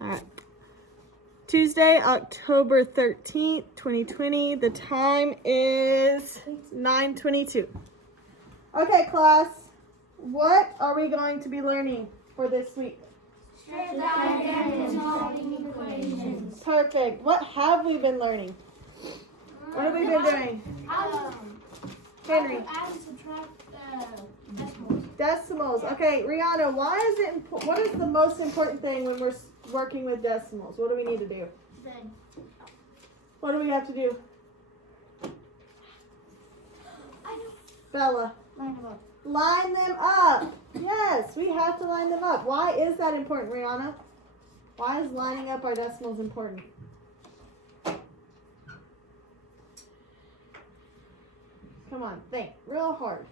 All right. Tuesday, October 13th, 2020. The time is 9:22. Okay, class. What are we going to be learning for this week? Strip diagrams and solving equations. Perfect. What have we been learning? What have we been doing? Henry. Add and subtract decimals. Decimals. Okay, Rihanna, why is it what is the most important thing when we're working with decimals? What do we need to do? Then What do we have to do? Bella. line them up. Line them up. Yes, we have to line them up. Why is that important, Rihanna? Why is lining up our decimals important? Come on, think real hard.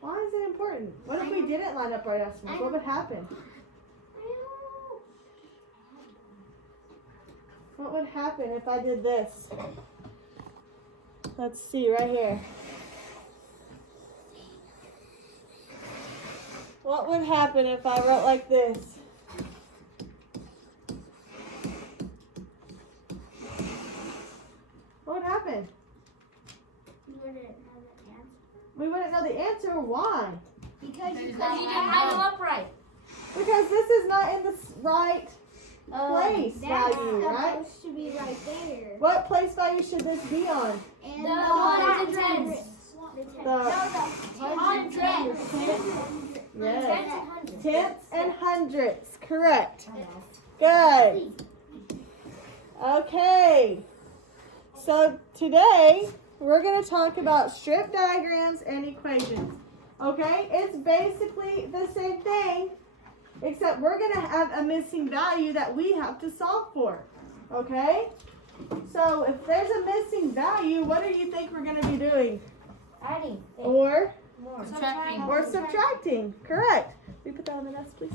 Why is it important? What if we didn't line up our decimals? What would happen? What would happen if I did this? Let's see right here. What would happen if I wrote like this? What would happen? You wouldn't know the answer. We wouldn't know the answer. Why? Because you didn't line them up right. Because this is not in the right place value, right? That's supposed to be right there. What place value should this be on? And The hundreds and tens. The hundreds. yes. Tenths and hundredths. Correct. Good. Okay. So today we're going to talk about strip diagrams and equations. Okay? It's basically the same thing, except we're going to have a missing value that we have to solve for. Okay? So if there's a missing value, what do you think we're going to be doing? Adding. Or Subtracting. Correct. Will you put that on the desk, please?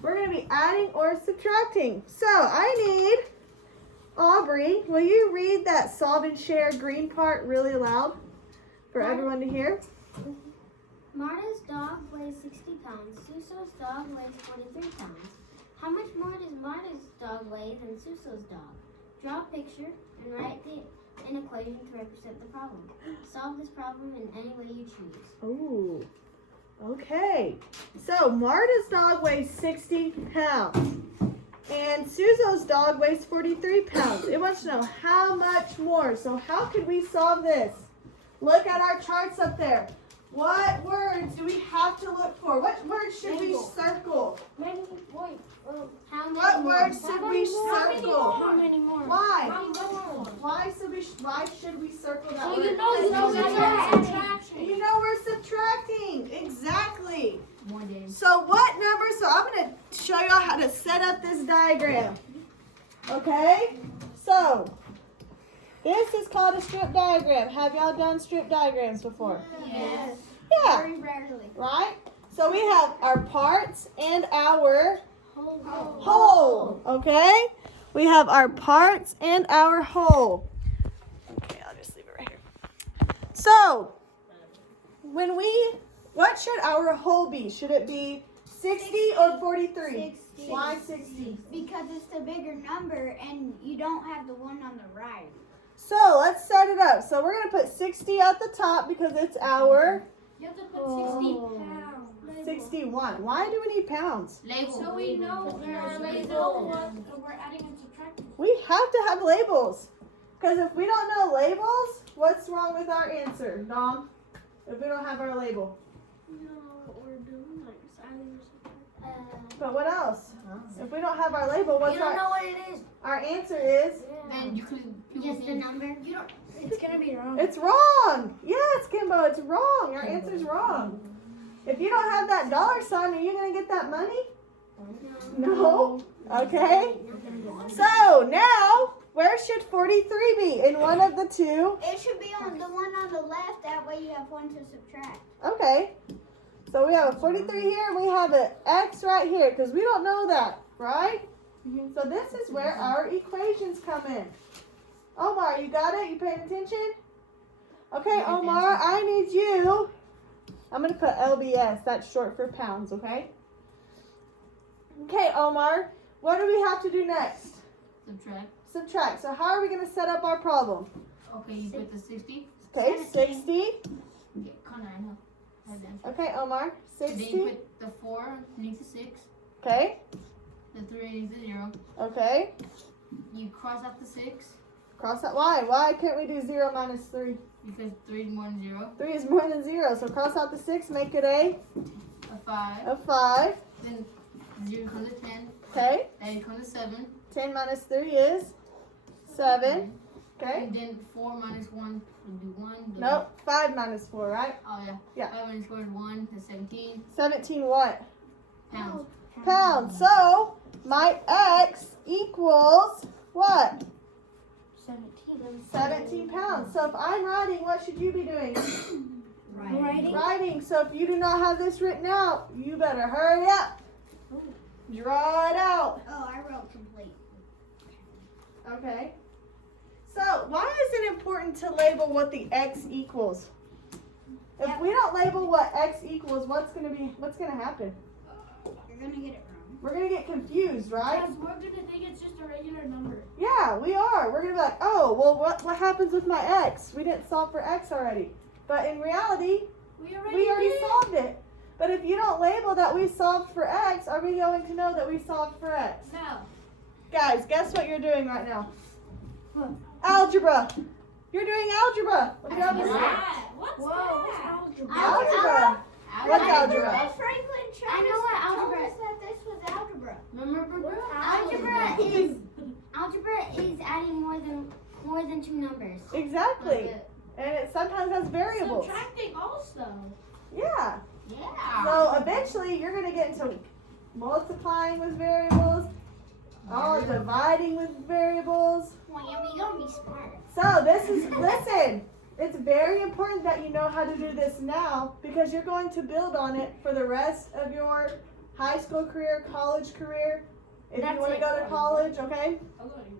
We're going to be adding or subtracting. So I need Aubrey, will you read that solve and share green part really loud for everyone to hear? Marta's dog weighs 60 pounds. Suso's dog weighs 43 pounds. How much more does Marta's dog weigh than Suso's dog? Draw a picture and write an equation to represent the problem. Solve this problem in any way you choose. Ooh, okay. So Marta's dog weighs 60 pounds. And Suzo's dog weighs 43 pounds. It wants to know how much more. So how could we solve this? Look at our charts up there. What words do we have to look for? What words should we circle? What words should we circle? How many more? Why? Why should we circle that word? You know we're subtracting. Exactly. So what number? So I'm going to show y'all how to set up this diagram. Okay? So this is called a strip diagram. Have y'all done strip diagrams before? Yes. Yeah. Very rarely. Right? So we have our parts and our whole. Okay? We have our parts and our whole. Okay, I'll just leave it right here. So what should our whole be? Should it be 60 or 43? 60. Why 60? Because it's the bigger number and you don't have the one on the right. So let's set it up. So we're going to put 60 at the top because it's our You have to put 60 pounds. 61. Why do we need pounds? Label. So we know our label what we're adding and subtracting. We have to have labels. Because if we don't know labels, what's wrong with our answer, Dom? If we don't have our label. We're doing like adding or subtracting. But what else? If we don't have our label, what's You don't know what it is. our answer is? Then you could. Just the number? You don't. It's gonna be wrong. It's wrong. Yes, Kimbo, it's wrong. Our answer's wrong. If you don't have that dollar sign, are you going to get that money? No. Okay. So now, where should 43 be? In one of the two? It should be on the one on the left. That way you have one to subtract. Okay. So we have a 43 here. We have an X right here because we don't know that, right? So this is where our equations come in. Omar, you got it? You paying attention? Okay, Omar, I need you. I'm going to put LBS. That's short for pounds, okay? Okay, Omar. What do we have to do next? Subtract. Subtract. So how are we going to set up our problem? Okay, you put the 60. Okay, 60. Okay, Connor, I know. I have the answer. Okay, Omar, Then you 60. put the 4 next to 6. Okay, The 3 next to 0. okay. You cross out the 6 Cross out. Why? Why can't we do 0 minus 3? because 3 is more than 0. 3 is more than 0. So cross out the 6, make it A 5. a 5. Then 0 becomes a 10. Okay, That becomes a 7. 10 minus 3 is 7. Okay. And then 4 minus 1 would be 1. Then- Nope, 5 minus 4, right? Oh, yeah. Yeah. 5 minus 4 is 1. That's 17 17 what? pounds. Pounds. So my x equals what? 17 pounds. So if I'm writing, what should you be doing? Writing. So if you do not have this written out, you better hurry up. Draw it out. Oh, I wrote complete. Okay. So why is it important to label what the x equals? If we don't label what x equals, what's gonna happen? You're gonna get it wrong. We're gonna get confused, right? Because we're gonna think it's just a regular number. Yeah, we are. We're gonna be like, oh, well, what happens with my x? We didn't solve for x already. But in reality, We already we did. solved it. But if you don't label that we solved for x, are we going to know that we solved for x? No. Guys, guess what you're doing right now? What? Algebra. You're doing algebra. Look at Algebra. that. What's Whoa, that? what's algebra? Algebra. What's algebra? Miss Franklin I know what algebra told us that this was algebra. Remember? Algebra is adding more than two numbers. Exactly. And it sometimes has variables. Subtracting also. Yeah. Yeah. So eventually you're going to get into multiplying with variables, dividing with variables. Well, yeah, we gonna be smart. So listen, it's very important that you know how to do this now because you're going to build on it for the rest of your high school career, college career. If you want to go to college, okay?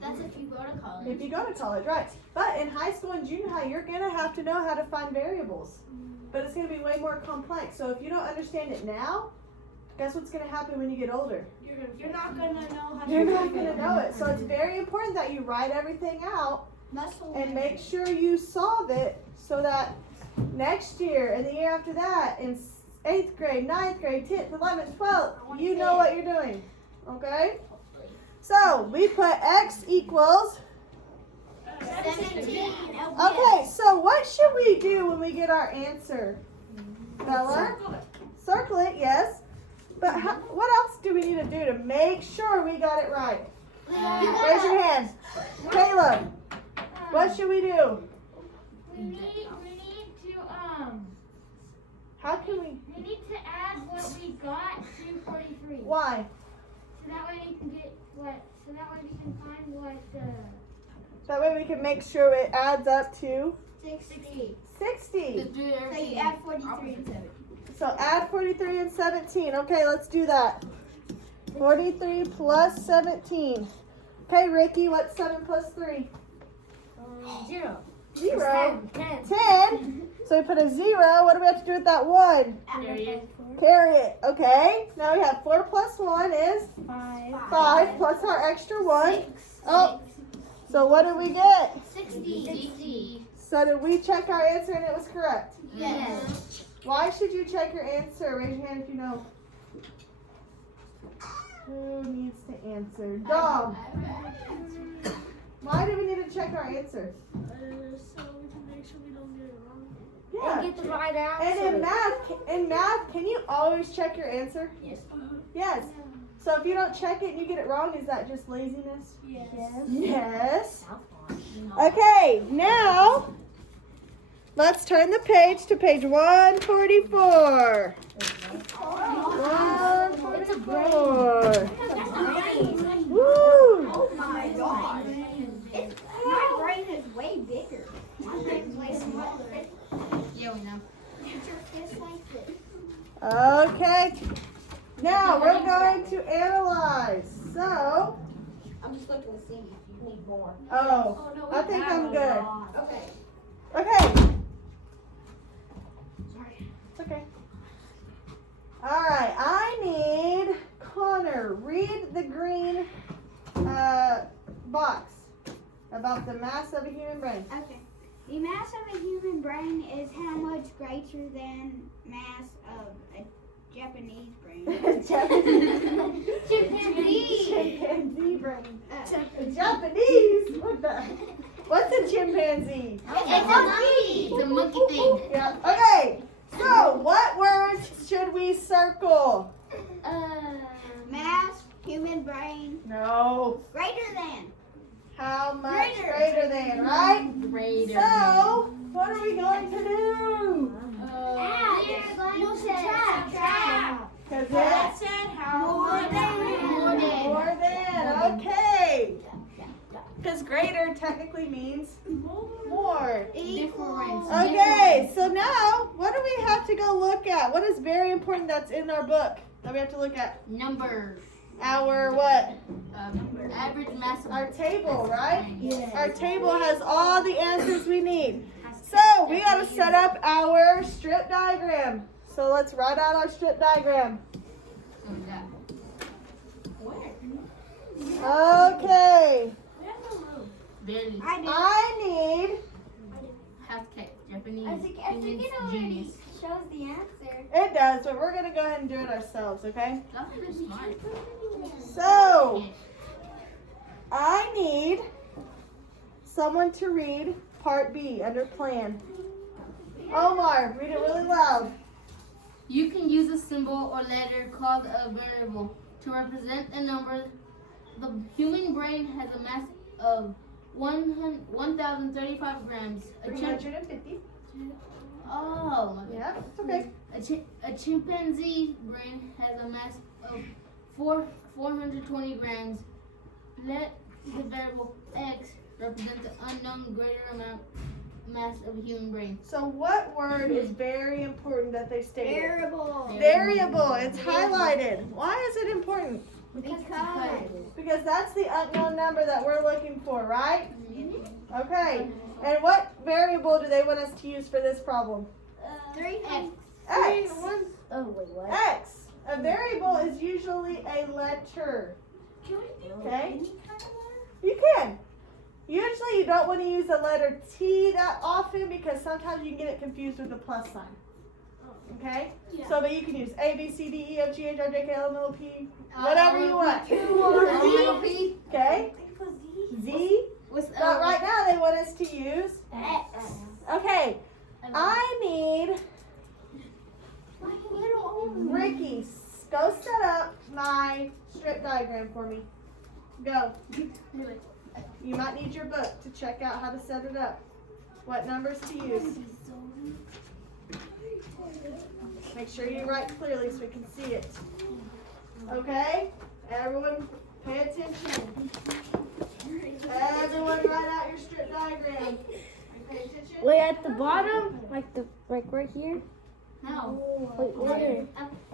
That's if you go to college. If you go to college, right. But in high school and junior high, you're going to have to know how to find variables. But it's going to be way more complex. So if you don't understand it now, guess what's going to happen when you get older? You're not gonna know how to You're do not going to know it. So it's very important that you write everything out Muscle and make sure you solve it so that next year and the year after that in 8th grade, 9th grade, 10th, 11th, 12th, you know what you're doing. Okay? So we put x equals. 17. Okay, so what should we do when we get our answer? Bella? Circle it, yes. But what else do we need to do to make sure we got it right? Raise your hand. Caleb, what should we do? We need to How can we? we need to add what we got to 43. Why? So that way we can get what. So that way we can find what. That way we can make sure it adds up to 60. 60. Just do So everything you add 43 opposite. and 7. So add 43 and 17. Okay, let's do that. 43 plus 17. Okay, Ricky, what's 7 plus 3? 0. 0. 10. 10. So we put a 0. What do we have to do with that 1? Carry it. Carry it. Okay. Now we have 4 plus 1 is 5 plus our extra 1. Oh, so what did we get? 60. So did we check our answer and it was correct? Yes. Why should you check your answer? Raise your hand if you know. Who needs to answer? Dom. Why do we need to check our answer? So we can make sure we don't get it wrong. Yeah. Get the right answer. And in math, can you always check your answer? Yes. Yes. So if you don't check it and you get it wrong, is that just laziness? Yes. Yes. Okay, now let's turn the page to page 144. 144. Woo! Oh my god. My brain is way bigger. My brain's way smaller. Yeah, we know. Get your fist like this. Okay. Now we're going to analyze. So, I'm just looking to see if you need more. oh, I think I'm good. Okay. Okay. It's okay. All right. I need Connor, read the green box about the mass of a human brain. Okay. The mass of a human brain is how much greater than mass of a Japanese brain. Chimpanzee brain. Japanese? What's a chimpanzee? It's a monkey thing. Yeah. Okay. So, what words should we circle? Mass, human brain, No. greater than. How much greater than, right? Greater. So, what are we going to do? Because it's more than. Okay. Because greater technically means more. Difference. Okay, so now what do we have to go look at? What is very important that's in our book that we have to look at? Numbers. Our what? Average mass of Our table, right? Yes. Our table has all the answers we need. So we got to set up our strip diagram. So let's write out our strip diagram. So that. Okay. Barely. I need. Half cat. Japanese. I think it already Genius. shows the answer. It does, but we're going to go ahead and do it ourselves, okay? Y'all are smart. So I need someone to read part B under plan. Omar, read it really loud. You can use a symbol or letter called a variable to represent a number. The human brain has a mass of 1,035 grams. A 350. Oh, my Yeah, it's okay. A chimpanzee brain has a mass of 420 grams. Let the variable x represent the unknown greater amount mass of a human brain. So what word is very important that they stated? Variable. Variable. It's highlighted. Why is it important? Because. Because that's the unknown number that we're looking for, right? Okay. And what variable do they want us to use for this problem? 300. X. Oh, wait, what? X. A variable is usually a letter. Okay? You can. Usually you don't want to use the letter T that often because sometimes you can get it confused with the plus sign. Okay? Yeah. So, but you can use A, B, C, D, E, F, G, H, I, J, K, L, M, N, O, P, whatever you want. Okay? Z. What's But right now they want us to use. X. Okay. I need Ricky. Go set up my strip diagram for me. Go. You might need your book to check out how to set it up. What numbers to use. Make sure you write clearly so we can see it. Okay? Everyone pay attention. Everyone write out your strip diagram. Pay attention. Wait, at the bottom? Like right here? No. Wait, where?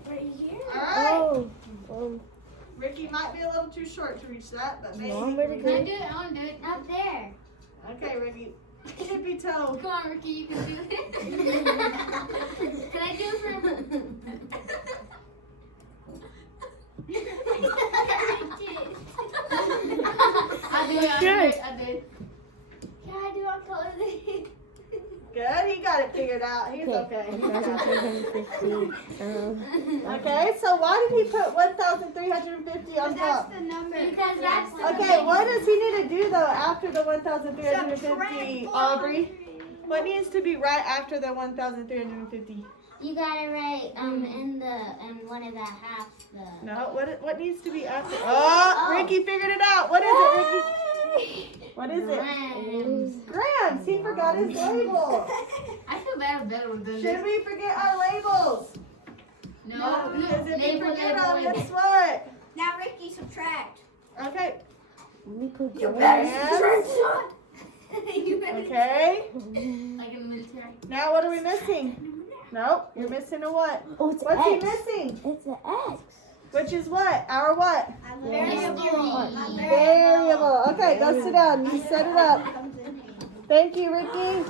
Right here. Alright. Oh. Ricky might be a little too short to reach that, but maybe. No, I'm he ready can Can I reach do it? I want to do it. Up there. it. Okay, Ricky. Tippy toe. Come on, Ricky, you can do it. Can I do it for I did. Can I do what color they? Good, he got it figured out. He's okay. He's got it. 1,350. Okay, so why did he put 1,350 on That's top? the number. Because that's the Okay, what does he need to do though after the 1,350, Subtract Aubrey? What needs to be right after the 1,350? You gotta write in one of the halves the. No, what needs to be after? Oh, Ricky figured it out. What is it, Ricky? What is it? Grams. Grams. He forgot his label. I feel bad with that. Should we forget our labels? No, Because if we label, forget label, them, label. guess what? Now, Ricky, subtract. Okay. We put You grams. You better. Okay. Like in the military. Now what are we missing? Nope. You're missing a what? Oh, it's What's he X. missing? It's an X. Which is what? Our what? Variable. Variable. Okay, go sit down. You set it up. Thank you, Ricky.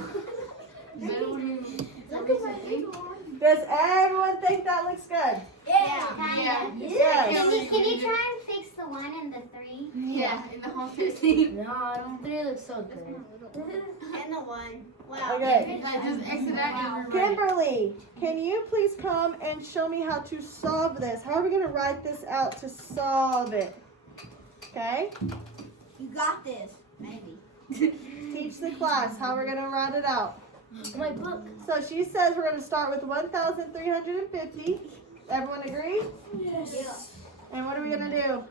Look at my little one. Does everyone think that looks good? Yeah. Yes. Can you try and fix the 1 and the 3? Yeah, in the whole thing. No, I don't think it looks so good. And the 1. Wow. Okay. Like, just exit that and rewrite. Kimberly, can you please come and show me how to solve this? How are we going to write this out to solve it? Okay? You got this. Maybe. Teach the class how we're going to write it out. My book. So she says we're going to start with 1,350. Everyone agree? Yes. And what are we going to do?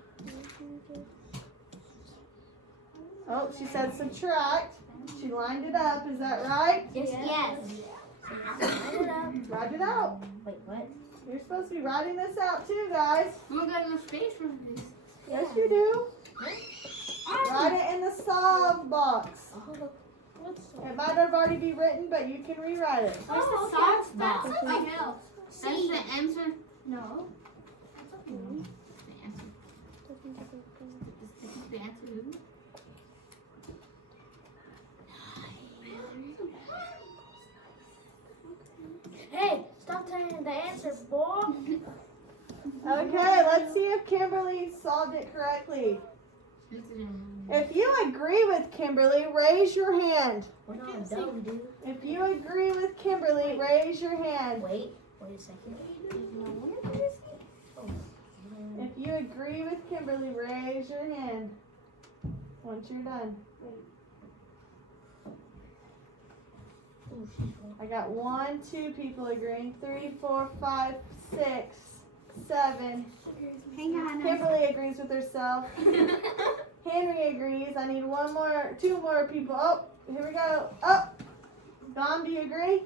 Oh, she said subtract. She lined it up. Is that right? Yes. Write it out. Wait, what? You're supposed to be writing this out too, guys. We don't got enough space for this. Yes, you do. Write it in the solve box. It might have already be written, but you can rewrite it. Where's the That's socks box? something else. That's the answer. No. The answer. This is the answer. Hey, stop telling the answer, boy. Okay, let's see if Kimberly solved it correctly. If you agree with Kimberly, raise your hand. We're not dumb, dude. If you agree with Kimberly, raise your hand. Wait a second. If you agree with Kimberly, raise your hand. Once you're done. I got 1, 2 people agreeing. 3, 4, 5, 6, 7. Hang on. Kimberly agrees with herself. Henry agrees. I need 2 more people. Oh, here we go. Oh, Dom, do you agree?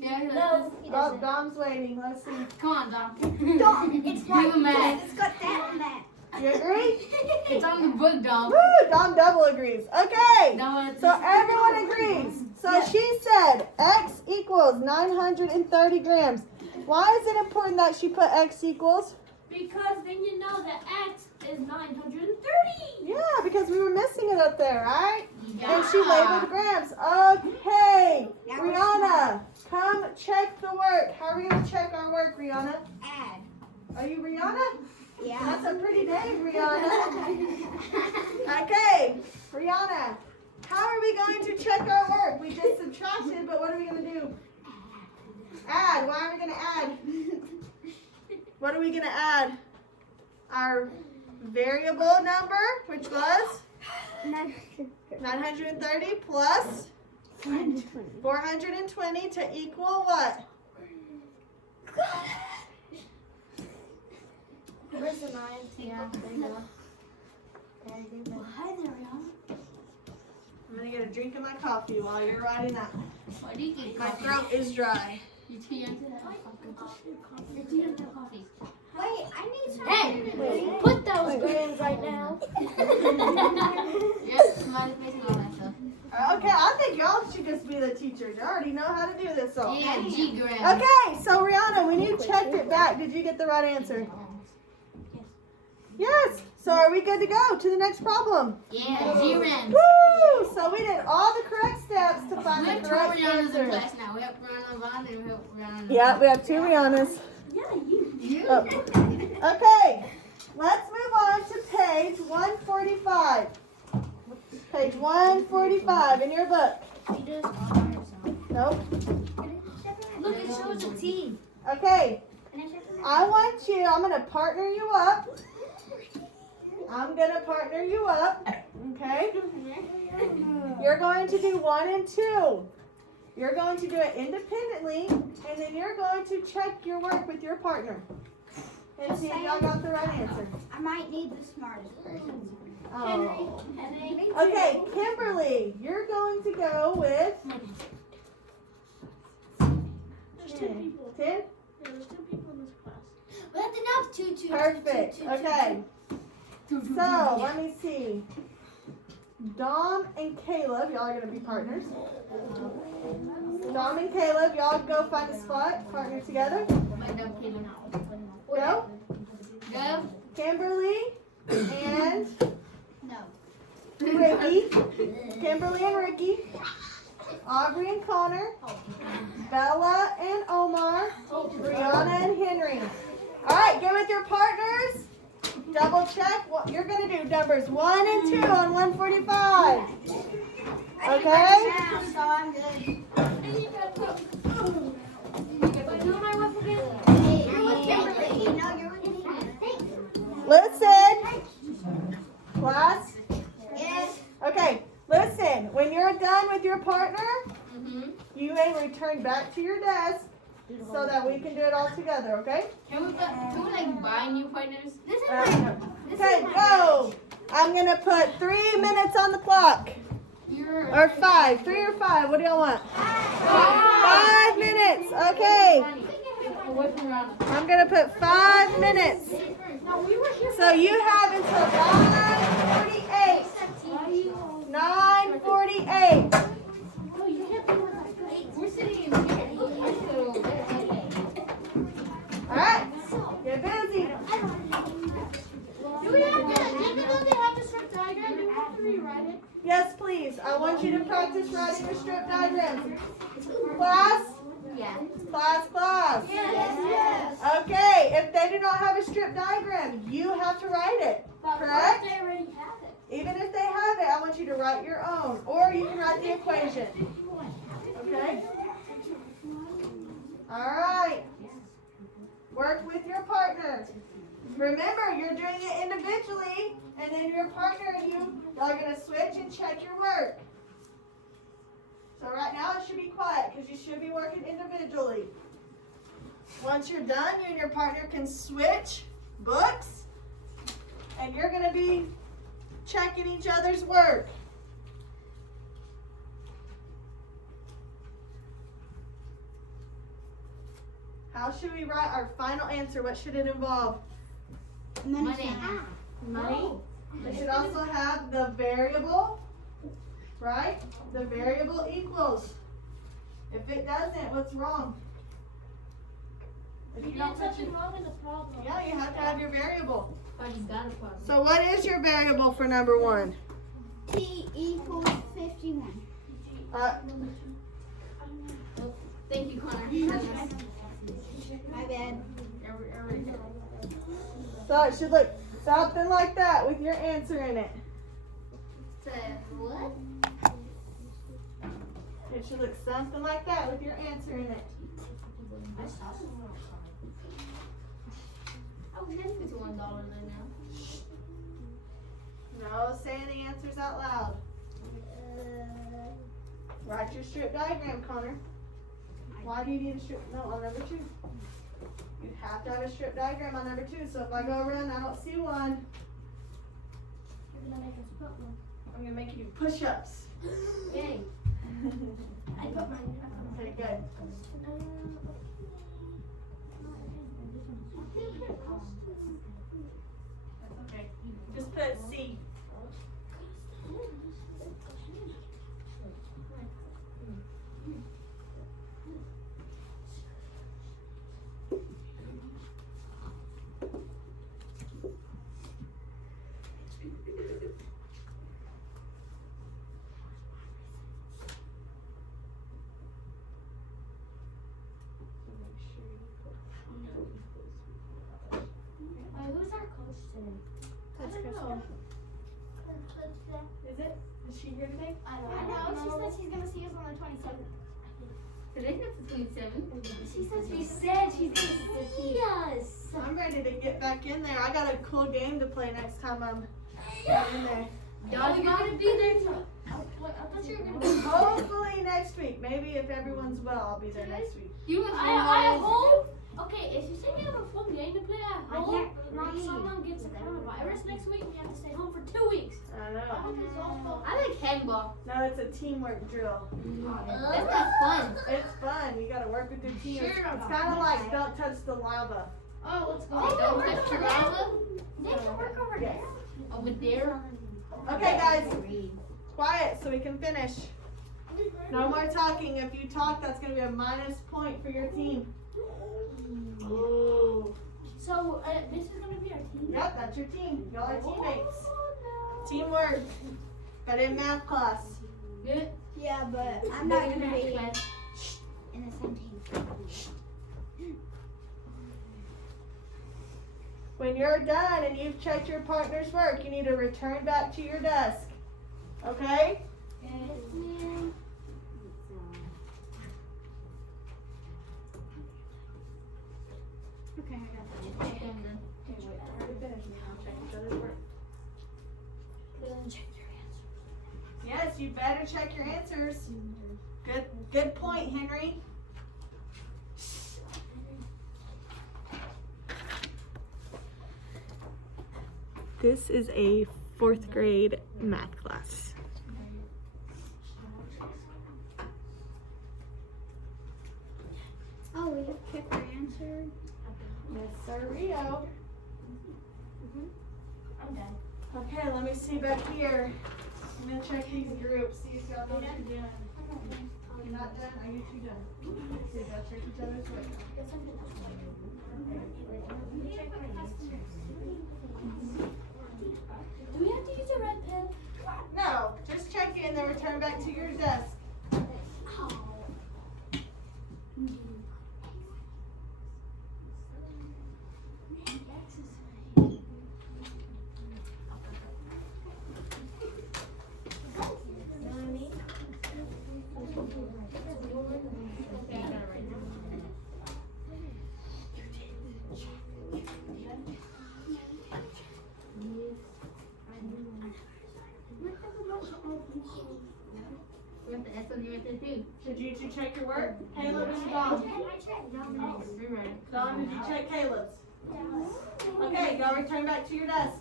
Yeah, No, he Oh, doesn't. Dom's waiting. Let's see. Come on, Doc. Dom, it's right Give him there. that. It's got that and that. You agree? It's on the book, Dom. Woo! Dom double agrees. Okay. Dom, So everyone agrees. So she said X equals 930 grams. Why is it important that she put X equals? Because then you know that X is 930. Yeah, because we were missing it up there, right? yeah. And she labeled grams. Okay. Rihanna, come check the work. How are we going to check our work, Rihanna? Add. Are you Rihanna? Yeah. That's a pretty name, Rihanna. Okay, Rihanna, how are we going to check our work? We just subtracted, but what are we going to do? Add. Why are we going to add? What are we going to add? Our variable number, which was 930 plus 420 to equal what? Where's the 9? Yeah, there you go. Hi there, Rihanna. I'm going to get a drink of my coffee while you're writing that. Why do you get My coffee? throat is dry. You two answer that? Coffee. Wait, I need some. Hey, put those grams right now. Yep, somebody's facing all that stuff. Okay, I think y'all should just be the teachers. You already know how to do this all. Yeah, G grams. Okay, so Rihanna, when you checked it back, did you get the right answer? Yes. So are we good to go to the next problem? Yeah, G grams. Woo! So we did all the correct steps to We find have the two correct Rihannas in answer. class now. We have Rihanna Vaughn and we have Rihanna. Yeah, we have 2 Rihannas. You? Oh. Okay, let's move on to page 145. Page 145 in your book. You do this all by yourself. Nope. Look, it shows a T. Okay, I'm going to partner you up. Okay? You're going to do 1 and 2. You're going to do it independently, and then you're going to check your work with your partner. And see if y'all got the right answer. I might need the smartest person. Oh. Okay, Kimberly, you're going to go with There's 2 people. 10. Yeah, there's 2 people in this class. Well, that's enough. 2, 2. Perfect. Okay. So let me see. Dom and Caleb, y'all are gonna be partners. Dom and Caleb, y'all go find a spot, partner together. My dub kid now. Go. Go. Kimberly and No. Ricky. Kimberly and Ricky. Aubrey and Connor, Bella and Omar, Brianna and Henry. All right, get with your partners. Double check what you're going to do. Numbers 1 and 2 on 145. Okay? So I'm good. Who am I with again? You're with Kimberly. No, you're with me. Listen. Class. Yes. Okay, listen. When you're done with your partner, you may return back to your desk so that we can do it all together, okay? Can we like buy new partners? This is Okay, go. I'm going to put 3 minutes on the clock. Or 5. 3 or 5. What do y'all want? 5 minutes. Okay. I'm going to put 5 minutes. So you have until 9:48. 9:48. We're sitting in All right. Get busy. Do we have to, even though they have the strip diagram, do we have to rewrite it? Yes, please. I want you to practice writing your strip diagrams. Class? Yeah. Class. Yes. Okay, if they do not have a strip diagram, you have to write it. Correct? They already have it. Even if they have it, I want you to write your own. Or you can write the equation. Okay? All right. Work with your partner. Remember, you're doing it individually, and then your partner and you are going to switch and check your work. So right now it should be quiet because you should be working individually. Once you're done, you and your partner can switch books, and you're going to be checking each other's work. How should we write our final answer? What should it involve? Money. Money. It should also have the variable, right? The variable equals. If it doesn't, what's wrong? If You you don't did put something your, wrong in the problem. yeah, you have to have your variable. But he's got a problem. So what is your variable for number 1? T equals 51. Thank you, Connor. My bad. So it should look something like that with your answer in it. What? It should look something like that with your answer in it. Oh, that's $51 right now. No saying the answers out loud. Write your strip diagram, Connor. Why do you need a strip? No, on number 2. You have to have a strip diagram on number 2. So if I go around and I don't see one, You're gonna make us put one. I'm going to make you do push-ups. Yay. I put mine. Okay, good. That's okay. Just put C. Who's our coach today? That's Crystal. Is it? Is she here today? I I know, she said she's gonna see us on the 27th. Today's not the 27th. She said she's gonna see us. I'm ready to get back in there. I got a cool game to play next time I'm in there. Dog, you're gonna be there too. I thought you were gonna be. Hopefully next week. Maybe if everyone's well, I'll be there next week. You I hope. Okay, if you say we have a fun game to play, I I hope can't not breathe. someone gets a coronavirus next week. We have to stay home for 2 weeks. I I know. hope it's all fun. I like handball. No, it's a teamwork drill. That's not fun. It's fun. You gotta work with your team. Sure. It's kind of like don't touch the lava. Oh, let's go. Don't we're touch the over lava. there. They can work over Yes. there. Over there. Okay, guys. Quiet so we can finish. No more talking. If you talk, that's gonna be a minus point for your team. Ooh. So this is gonna be our team. Yep, that's your team. Y'all are teammates. Teamwork. But in math class. Good. Yeah, but I'm not gonna be in the same team. When you're done and you've checked your partner's work, you need to return back to your desk. Okay? Okay, I got that. Okay, I'm done. Okay, wait for her to finish and then I'll check each other's work. Yes, you better check your answers. Good point, Henry. This is a 4th grade math class. Oh, we have to check our answer. Yes, sir, Rio. I'm done. Okay, let me see back here. I'm gonna check these groups, see if y'all know what you're doing. You're not done? Are you two done? See if y'all check each other's work. Do we have to use a red pen? No, just check it and then return back to your desk. We have the S on you right there too. Did you two check your work? Caleb and Dom. You're right. Dom, did you check Caleb's? Okay, y'all return back to your desk.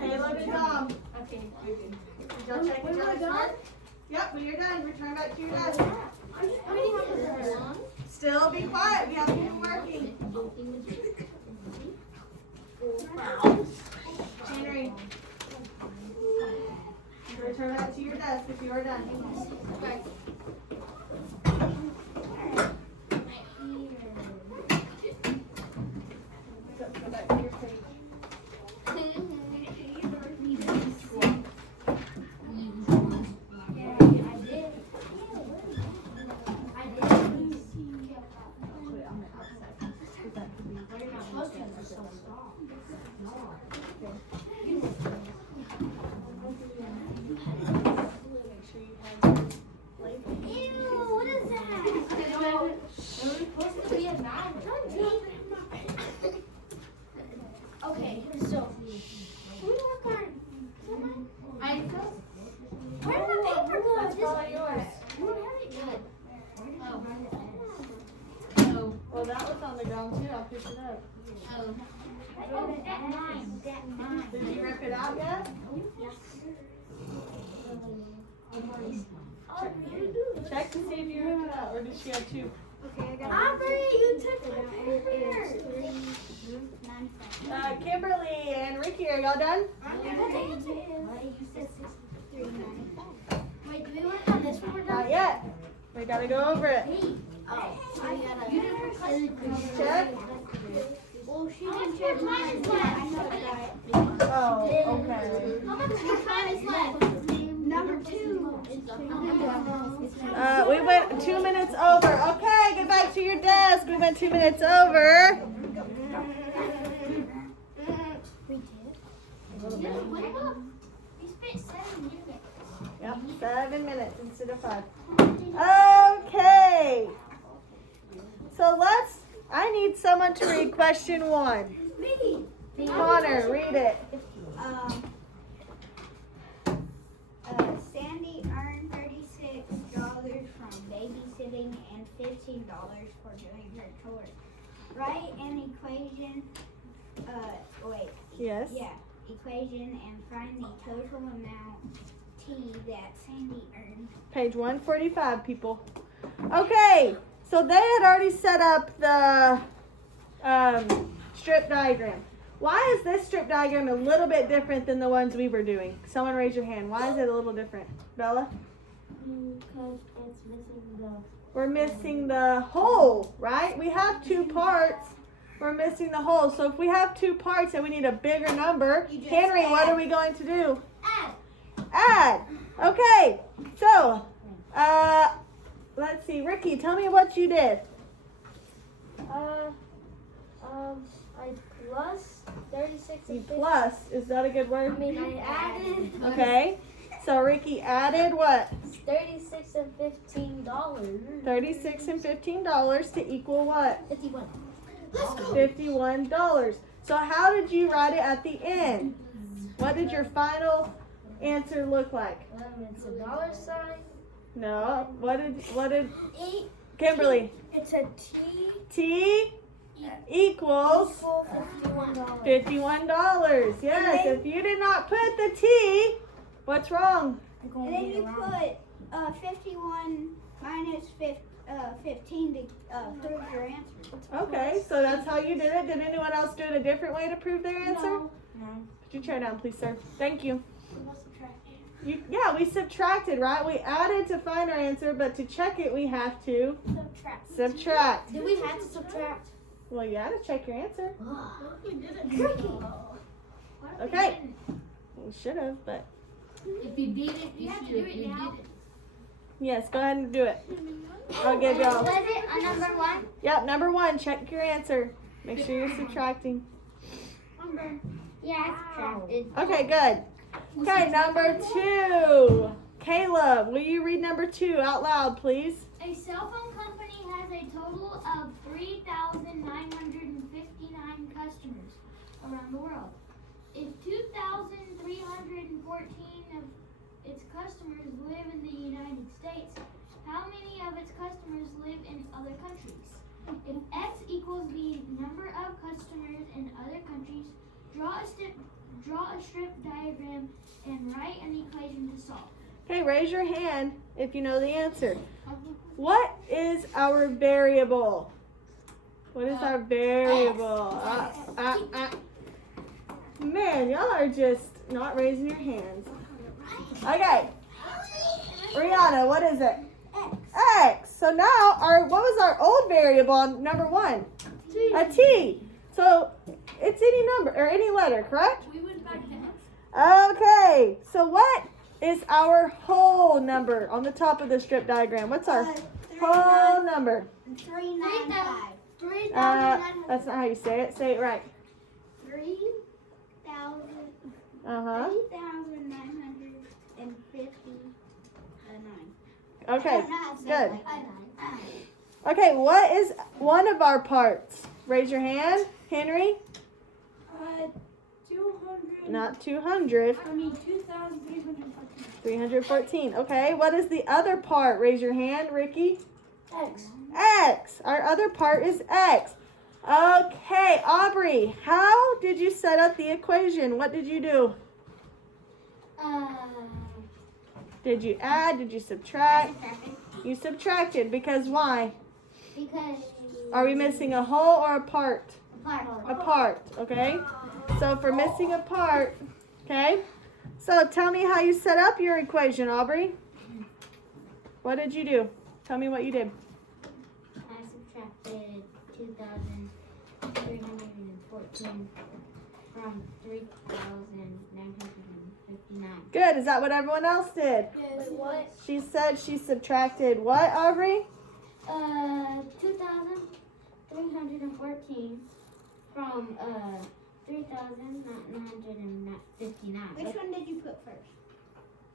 Caleb and Dom. Okay. Did y'all check each other's work? Yep, when you're done, return back to your desk. Still be quiet, we have people working. Henry. Return back to your desk if you are done. Okay. Go back to your page. Okay, so we work on. Where did the paper go? That's probably yours. You don't have it yet. Oh. Well, that was on the ground too. I'll pick it up. Oh. Oh, that mine. That mine. Did you rip it out yet? Check to see if you ripped it out, or did she have two? Okay, I got Aubrey, you took my It's paper. 395. Kimberly and Ricky, are y'all done? Wait, do we work on this one? We're done? Not yet. We gotta go over it. Oh, you didn't Check. Well, she didn't check mine. I know that. Oh, okay. How much time is left? Number 2. We went 2 minutes over. Okay, get back to your desk. We went 2 minutes over. We spent 7 minutes. Yep, 7 minutes instead of 5. Okay. So I need someone to read question 1. Me. Connor, read it. Sandy earned $36 from babysitting and $15 for doing her chores. Write an equation. Yes. Yeah, equation and find the total amount T that Sandy earned. Page 145, people. Okay, so they had already set up the strip diagram. Why is this strip diagram a little bit different than the ones we were doing? Someone raise your hand. Why is it a little different? Bella? Because it's missing the. We're missing the whole, right? We have 2 parts. We're missing the whole. So if we have 2 parts and we need a bigger number, You just Henry, what add. are we going to do? Add. Add. Okay. So, let's see. Ricky, tell me what you did. I plus 36 You and 50. plus. Is that a good word? I added Okay. So Ricky added what? 36 and $15. $36 and $15 to equal what? 51. $51. So how did you write it at the end? What did your final answer look like? It's a dollar sign. No. What did Kimberly? It's a T T equals equal $51. $51. Yes. If you did not put the T, what's wrong? And then you put 51 minus 15 to prove your answer. Okay. So that's how you did it. Did anyone else do it a different way to prove their answer? No. Could you chair down, please, sir? Thank you. Yeah, we subtracted, right? We added to find our answer, but to check it, we have to subtract. Do we have to subtract? Well, you had to check your answer. We didn't. Okay. We should have, but If you did it, you have to should. do it You now. did it. yes, go ahead and do it. I'll give y'all. Was it a number 1? Yep, number 1, check your answer. Make sure you're subtracting. Yeah, I subtracted. Okay, good. Okay, number 2. Caleb, will you read number 2 out loud, please? A cell phone company has a total of 3,959 customers around the world. If 2,314 of its customers live in the United States, how many of its customers live in other countries? If X equals the number of customers in other countries, draw a strip diagram and write an equation to solve. Okay, raise your hand if you know the answer. What is our variable? What is our variable? Man, y'all are just not raising your hands. Okay. Rihanna, what is it? X. So now, what was our old variable on number 1? A T. So it's any number or any letter, correct? We went back to X. Okay. So what is our whole number on the top of the strip diagram? What's our whole number? 395. That's not how you say it. Say it right. 3,000. Uh-huh. 3,959. Okay. Good. Okay, what is one of our parts? Raise your hand. Henry? 200. Not 200. 2,314. 314. Okay, what is the other part? Raise your hand, Ricky. X. X. Our other part is X. Okay, Aubrey, how did you set up the equation? What did you do? Did you add? Did you subtract? You subtracted because why? Because Are we missing a whole or a part? A part, okay? So for missing a part, okay? So tell me how you set up your equation, Aubrey. What did you do? Tell me what you did. I subtracted 2,314 from 3,959. Good. Is that what everyone else did? Wait, what? She said she subtracted what, Aubrey? 2,314 from 3,959. Which one did you put first?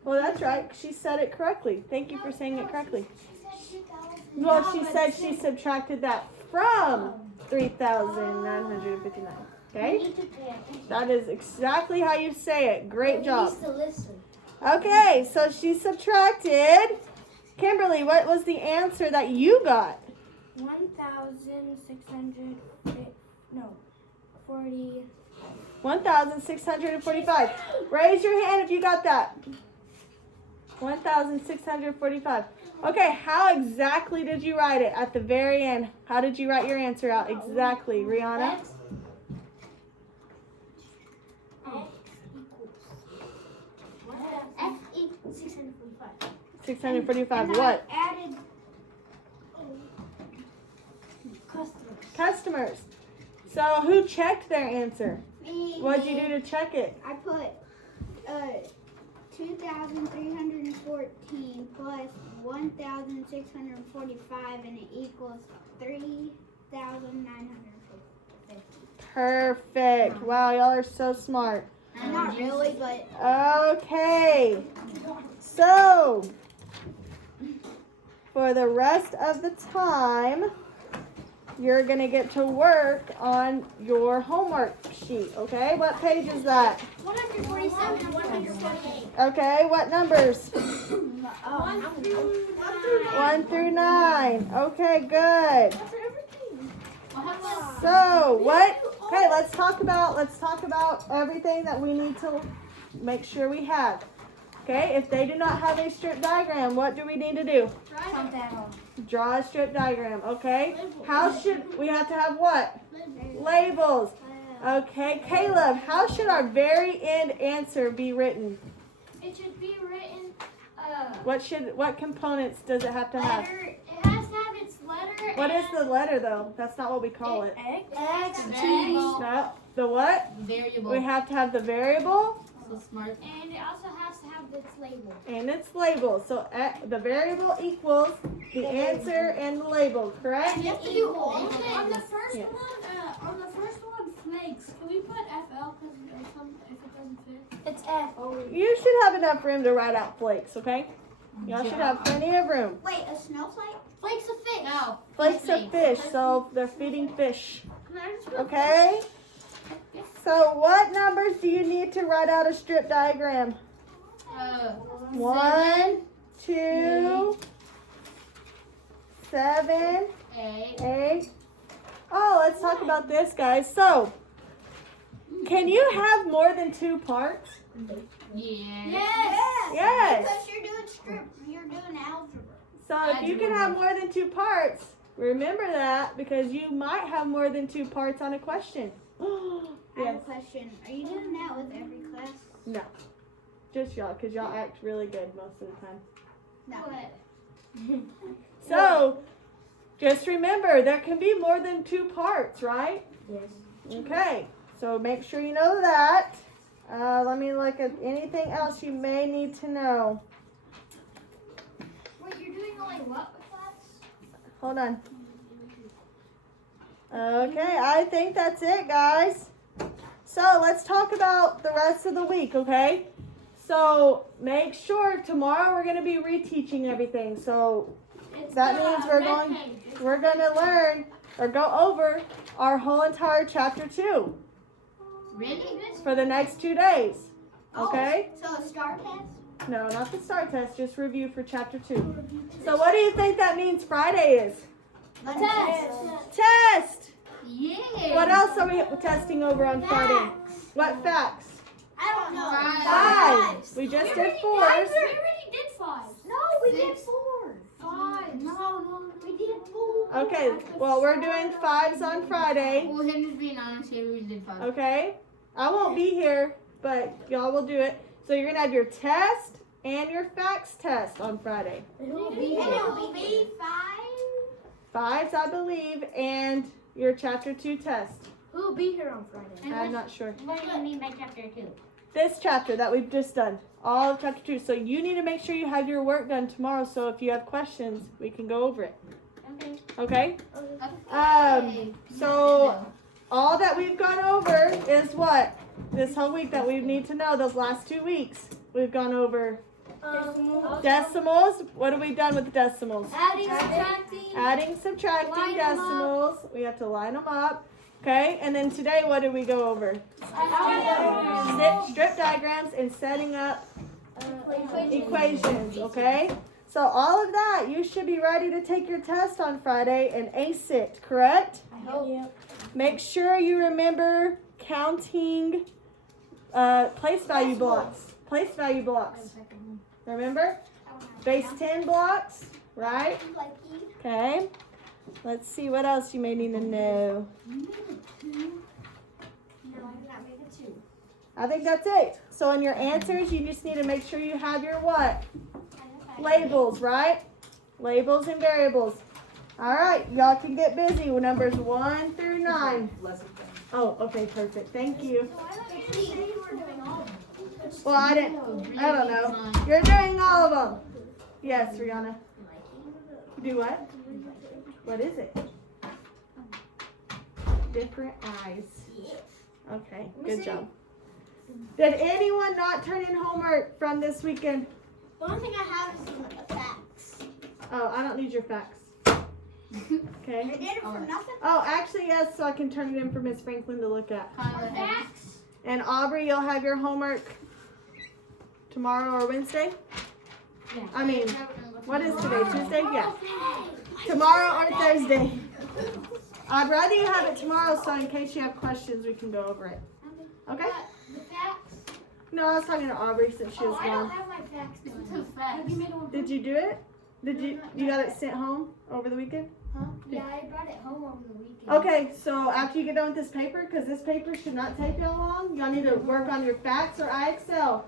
Well, that's right. She said it correctly. Thank you for saying it correctly. She said 2,000. Well, she said she subtracted that from 3,959. Okay? You need to pay attention. That is exactly how you say it. Great job. Needs to listen. Okay, so she subtracted. Kimberly, what was the answer that you got? 1,645. Raise your hand if you got that. 1,645. Okay, how exactly did you write it at the very end? How did you write your answer out exactly, Rihanna? X equals 645. 645 what? Added Customers. So who checked their answer? me. What'd you do to check it? I put 2,314 plus 1,645, and it equals 3,950. Perfect. Wow, y'all are so smart. Not really, but Okay. So, for the rest of the time, you're going to get to work on your homework sheet, okay? What page is that? 147 and 148. Okay, what numbers? 1 1 through 9. Okay, good. Well, So, what? Okay, let's talk about everything that we need to make sure we have. Okay, if they do not have a strip diagram, what do we need to do? Draw a strip diagram, okay? How should we have to have what? Labels. Okay, Caleb, how should our very end answer be written? It should be written, What components does it have to have? letter, it has to have its letter. What is the letter though? That's not what we call it. X, Variable. No, the what? Variable. We have to have the variable So smart. and it also has to have its label. and its label. So the variable equals the answer and the label, correct? You have to do all of it. On the first Yeah. on the first one, flakes. Can we put FL because if it doesn't fit? It's F. You should have enough room to write out flakes, okay? Y'all should have plenty of room. wait, a snowflake? Flakes of fish. No. Flakes of fish, so they're feeding fish, Can I just put okay? So what numbers do you need to write out a strip diagram? 1, 2, 7, 8. 8. Oh, let's talk about this, guys. So, can you have more than 2 parts? Yes. Yes. Because you're doing algebra. So if you can have more than 2 parts, remember that because you might have more than 2 parts on a question. I have Yes. a question. Are you doing that with every class? No. Just y'all, because y'all act really good most of the time. No. So, just remember, there can be more than 2 parts, right? Yes. Okay. So make sure you know that. Let me look at anything else you may need to know. Wait, you're doing only what with class? Hold on. Okay, I think that's it, guys. So let's talk about the rest of the week, okay? So make sure tomorrow we're going to be reteaching everything. So that means we're going to learn or go over our whole entire chapter 2 Really? for the next 2 days. Okay? So a star test? No, not the STAR test, just review for chapter 2. So what do you think that means Friday is? Test! Yeah. What else are we testing over on Friday? What facts? I don't know. 5. We just did 4s. We already did 5. No, we did 6. 4. 5. No, we did 4. Okay, well, we're doing 5s on Friday. Well, him just being honest here, we did 5. Okay? I won't be here, but y'all will do it. So you're going to have your test and your facts test on Friday. And it will be 5. 5s, I believe, and your chapter 2 test. Who will be here on Friday? I'm not sure. What do you mean by chapter 2? This chapter that we've just done, all of chapter 2. So you need to make sure you have your work done tomorrow, so if you have questions, we can go over it. Okay. Okay? So all that we've gone over is what? This whole week that we need to know, those last 2 weeks. We've gone over decimals. What have we done with the decimals? Adding, subtracting. Adding, subtracting Line 'em decimals. We have to line them up. Okay, and then today what did we go over? Strip diagrams and setting up equations, okay? So all of that, you should be ready to take your test on Friday and ace it, correct? Make sure you remember counting place value blocks. Place value blocks. Remember? Base 10 blocks, right? Okay. Let's see what else you may need to know. I think that's it. So in your answers, you just need to make sure you have your what? Labels, right? Labels and variables. All right, y'all can get busy with numbers 1 through 9. Oh, okay, perfect. Thank you. Well, I don't know. You're doing all of them. Yes, Rihanna. Do what? What is it? Different eyes. Okay, good job. Did anyone not turn in homework from this weekend? The only thing I have is the facts. Oh, I don't need your facts. Okay. I did it for nothing. Oh, actually, yes, so I can turn it in for Miss Franklin to look at. Facts. And Aubrey, you'll have your homework tomorrow or Wednesday? Yeah. I mean, what is today? Tuesday? Yeah. Tomorrow or Thursday. I'd rather you have it tomorrow so in case you have questions, we can go over it. Okay? The facts. No, I was talking to Aubrey since she was I don't gone. have my facts done. Two facts. Did you do it? Did you got it sent home over the weekend? Huh? Yeah, I brought it home over the weekend. Okay, so after you get done with this paper, because this paper should not take y'all long, y'all need to work on your facts or IXL.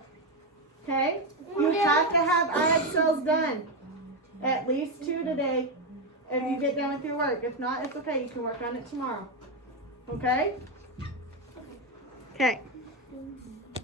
Okay? You have to have IXLs done. At least 2 today if you get done with your work. If not, it's okay. You can work on it tomorrow. Okay? Okay.